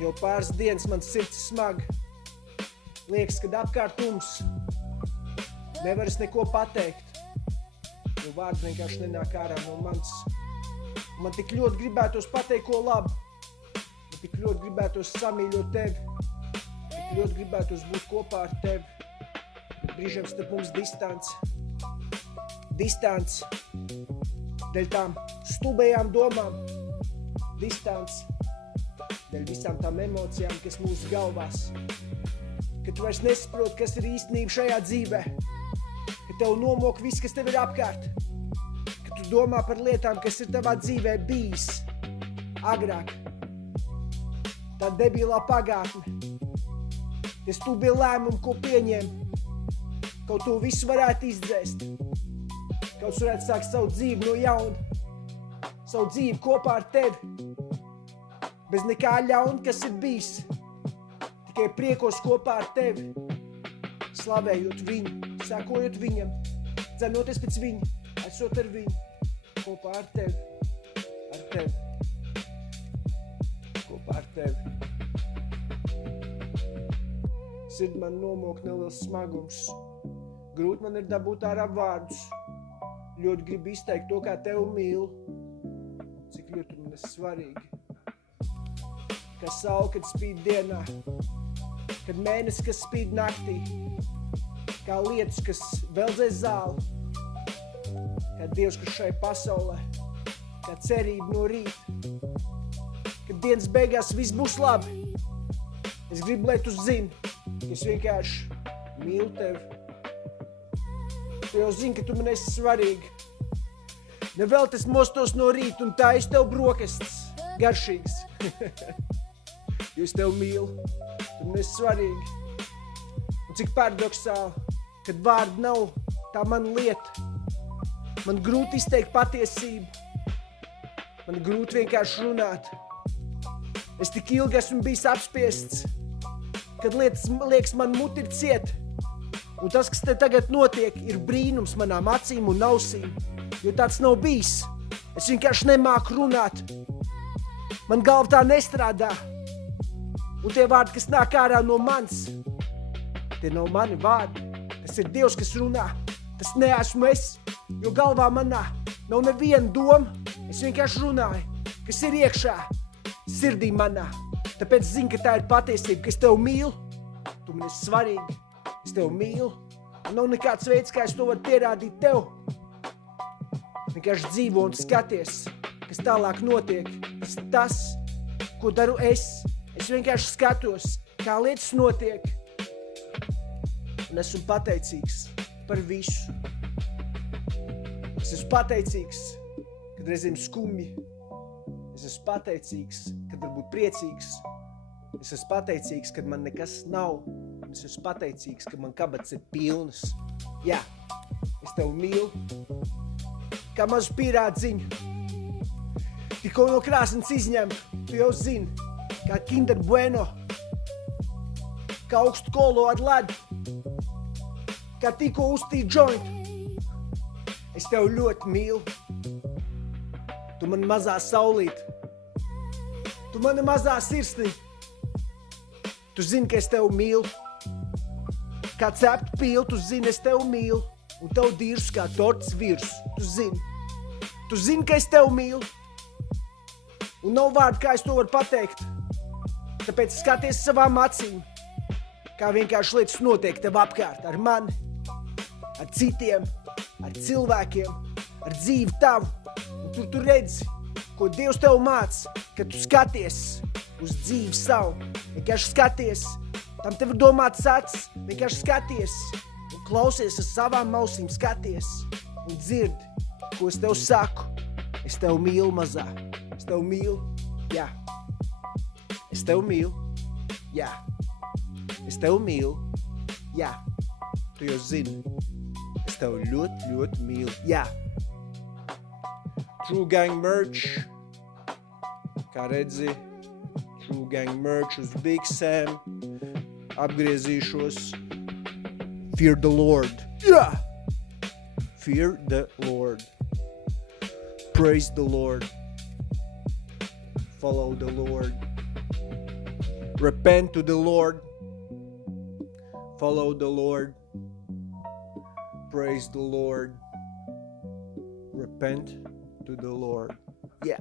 Jau pāris dienas man sirds smag. Liekas, kad apkārtums nevar es neko pateikt. Jo vārdi vienkārši nenāk ārā no manis. Man tik ļoti gribētos pateikt ko labu. Man tik ļoti gribētos samīļot tevi. Tik ļoti gribētos būt kopā ar tevi. Bet brīžiem starp mums distance. Distance. Dēļ tām stulbējām domām. Distance. Dēļ visām tām emocijām, kas mūsu galvās. Ka tu vairs nesaproti, kas ir īstenība šajā dzīvē. Ka tev nomok viss, kas tev ir apkārt. Ka tu domā par lietām, kas ir tavā dzīvē bijis agrāk. Tā debilā pagātne. Tie stulbie lēmumi, ko pieņem. Kaut to visu varētu izdzēst. Kaut varētu sākt savu dzīvi no jauna. Savu dzīvi kopā ar tevi. Bez nekā ļauna, kas ir bijis. Tikai priekos kopā ar tevi. Slavējot viņu, sekojot viņam. Dzenoties pēc viņa, esot ar viņu. Kopā ar tevi. Ar tevi. Kopā ar tevi. Sird man nomok neliels smagums. Grūti man ir dabūt ārā vārdus. Ļoti gribu izteikt to, kā tevi mīlu. Cik ļoti man ir svarīgi. Kā saule, kad spīd dienā. Kad mēnesis, kas spīd naktī. Kā lietus, kas veldzē zāli. Kā Dievs, kas šai pasaulē. Kā cerība no rīta. Kad dienas beigās viss būs labi. Es gribu, lai tu zini, ka es vienkārši mīlu tevi. Tu jau zini, ka tu man esi svarīgi. Nevēl tas mostos no rīta un tā es tev brokastis. Garšīgs. Jo es tev mīlu. Tu man esi svarīgi. Un cik paradoxāli, kad vārdi nav tā mana lieta. Man grūti izteikt patiesību. Man grūti vienkārši runāt. Es tik ilgi esmu bijis apspiests, kad liekas man muti ir cieta. Un tas, kas te tagad notiek, ir brīnums manām acīm un ausīm, jo tāds nav bijis. Es vienkārši nemāku runāt. Man galva tā nestrādā. Un tie vārdi, kas nāk ārā no manis, tie nav mani vārdi. Tas ir Dievs, kas runā. Tas neesmu es, jo galvā manā nav neviena doma. Es vienkārši runāju, kas ir iekšā, sirdī manā. Tāpēc zinu, ka tā ir patiesība, ka es tev mīlu. Tu man esi svarīgi. Es tev mīlu, un nav nekāds veids, kā es to varu pierādīt tev. Vienkārši dzīvo un skaties, kas tālāk notiek. Tas, ko daru es. Es vienkārši skatos, kā lietas notiek. Un esmu pateicīgs par visu. Es esmu pateicīgs, kad reizēm skumji. Es esmu pateicīgs, kad varbūt priecīgs. Es esmu pateicīgs, kad man nekas nav. Es esmu pateicīgs, ka man kabats ir pilnas. Jā, es tev mīlu. Kā mazu pīrādziņu. Tikko no krāsnes izņem, tu jau zini, kā Kinder Bueno. Kā augstu kolo ar ledu. Kā tikko uztīt jointu. Es tev ļoti mīlu. Tu man mazā saulīt. Tu mani mazā sirsniņa. Tu zini, ka es tev mīlu. Kā cept pīli, tu zini, es tev mīlu. Un tev dirsu kā torts virs, tu zini. Tu zini, ka es tev mīlu. Un nav vārdu, kā es to varu pateikt. Tāpēc skaties savām acīm. Kā vienkārši lietas notiek tev apkārt. Ar mani, ar citiem, ar cilvēkiem, ar dzīvi tavu. Un tur tu redzi, ko Dievs tev māc, kad tu skaties uz dzīvi savu. Vienkārši skaties. Tam tev ir domāts acis, vienkārši skaties un klausies ar savām ausīm, skaties un dzirdi, ko es tev saku. Es tev mīlu mazā. Es tev mīlu, jā. Es tev mīlu, jā. Es tev mīlu, jā. Tu jau zini. Es tev ļoti, ļoti mīlu, jā. True Gang merch. Kā redzi, True Gang merch uz Big Sam. Apgriezīšos. Fear the Lord. Yeah! Fear the Lord. Praise the Lord. Follow the Lord. Repent to the Lord. Follow the Lord. Praise the Lord. Repent to the Lord. Yeah.